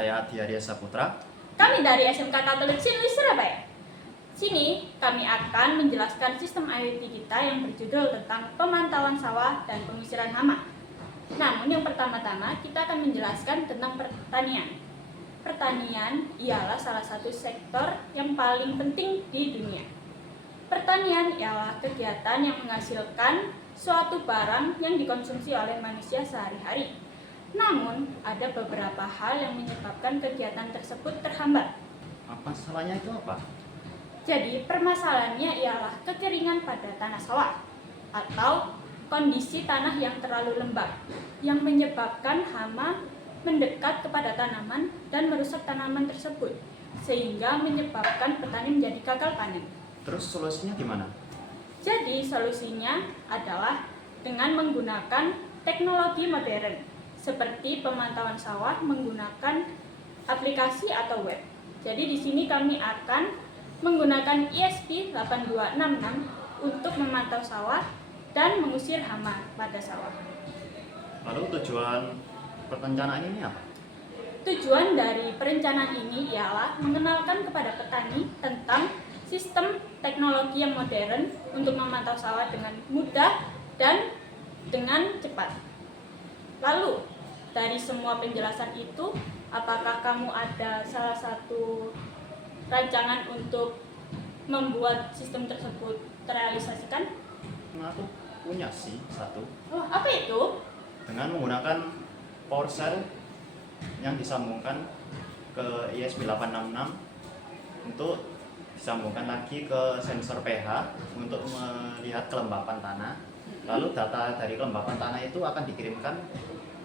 saya Adi Arya Saputra. Kami dari SMK Katolik Sinlui Surabaya. Sini kami akan menjelaskan sistem IoT kita yang berjudul tentang pemantauan sawah dan pengusiran hama. Namun yang pertama-tama kita akan menjelaskan tentang pertanian. Pertanian ialah salah satu sektor yang paling penting di dunia. Pertanian ialah kegiatan yang menghasilkan suatu barang yang dikonsumsi oleh manusia sehari-hari. Namun, ada beberapa hal yang menyebabkan kegiatan tersebut terhambat. Masalahnya itu apa? Jadi, permasalahannya ialah kekeringan pada tanah sawah atau kondisi tanah yang terlalu lembab yang menyebabkan hama mendekat kepada tanaman dan merusak tanaman tersebut sehingga menyebabkan petani menjadi gagal panen. Terus solusinya gimana? Jadi, solusinya adalah dengan menggunakan teknologi modern seperti pemantauan sawah menggunakan aplikasi atau web. Jadi di sini kami akan menggunakan ESP8266 untuk memantau sawah dan mengusir hama pada sawah. Lalu tujuan perencanaan ini apa? Tujuan dari perencanaan ini ialah mengenalkan kepada petani tentang sistem teknologi yang modern untuk memantau sawah dengan mudah dan dengan cepat. Lalu, dari semua penjelasan itu, apakah kamu ada salah satu rancangan untuk membuat sistem tersebut terrealisasikan? Aku punya sih satu. Oh, apa itu? Dengan menggunakan power cell yang disambungkan ke ESP866 untuk disambungkan lagi ke sensor pH untuk melihat kelembapan tanah. Lalu data dari kelembapan tanah itu akan dikirimkan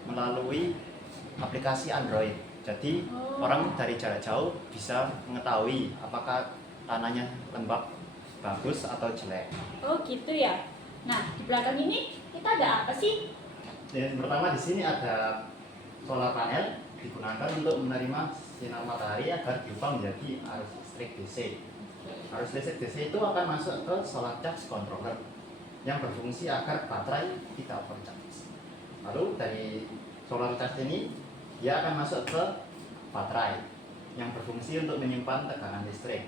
melalui aplikasi Android. Jadi orang dari jarak jauh bisa mengetahui apakah tanahnya lembab, bagus atau jelek. Oh gitu ya. Nah di belakang ini kita ada apa sih? Yang pertama di sini ada solar panel digunakan untuk menerima sinar matahari agar diubah menjadi arus listrik DC. Arus listrik DC itu akan masuk ke solar charge controller yang berfungsi agar baterai tidak overcharge. Lalu dari solar charge ini dia akan masuk ke baterai yang berfungsi untuk menyimpan tegangan listrik.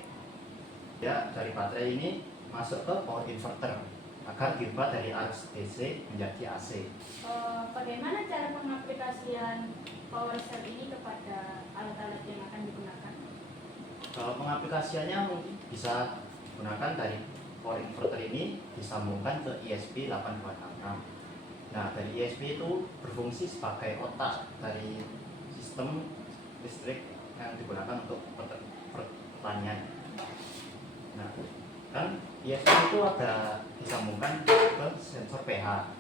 Ya, dari baterai ini masuk ke power inverter agar diubah dari arus DC menjadi AC. Bagaimana cara pengaplikasian power cell ini kepada alat-alat yang akan digunakan? Kalau pengaplikasiannya mungkin bisa gunakan dari power inverter ini disambungkan ke ESP8266. Nah, dari ESP itu berfungsi sebagai otak dari sistem listrik yang digunakan untuk pertanian. Nah, kan ESP itu ada disambungkan ke sensor pH.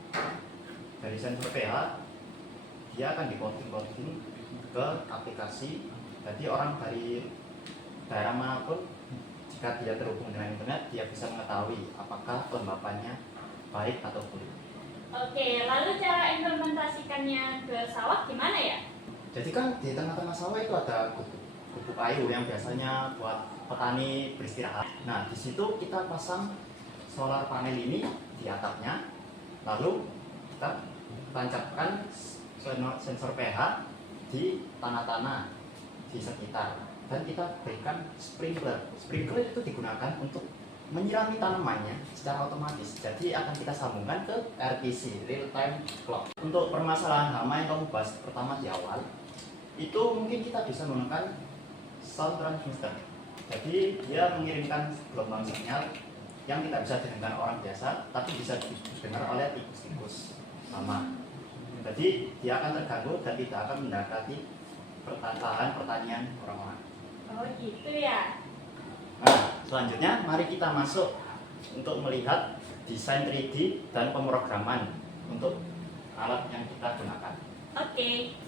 Dari sensor pH, dia akan di-coding ke aplikasi. Jadi orang dari daerah manapun, jika dia terhubung dengan internet, dia bisa mengetahui apakah kelembapannya baik atau buruk. Oke, lalu cara implementasikannya ke sawah gimana ya? Jadi kan di tengah-tengah sawah itu ada gubuk kayu yang biasanya buat petani beristirahat. Nah, di situ kita pasang solar panel ini di atapnya, lalu kita tancapkan sensor pH di tanah-tanah di sekitar, dan kita berikan sprinkler. Sprinkler itu digunakan untuk menyirami tanamannya secara otomatis. Jadi akan kita sambungkan ke RTC, real time clock. Untuk permasalahan hama yang kamu bahas pertama di awal, itu mungkin kita bisa menggunakan sound transmitter. Jadi dia mengirimkan gelombang sinyal yang tidak bisa didengar orang biasa, tapi bisa didengar oleh tikus-tikus hama. Jadi dia akan terganggu dan tidak akan mendekati lahan pertanian orang-orang. Oh gitu ya. Nah, selanjutnya mari kita masuk untuk melihat desain 3D dan pemrograman untuk alat yang kita gunakan. Oke.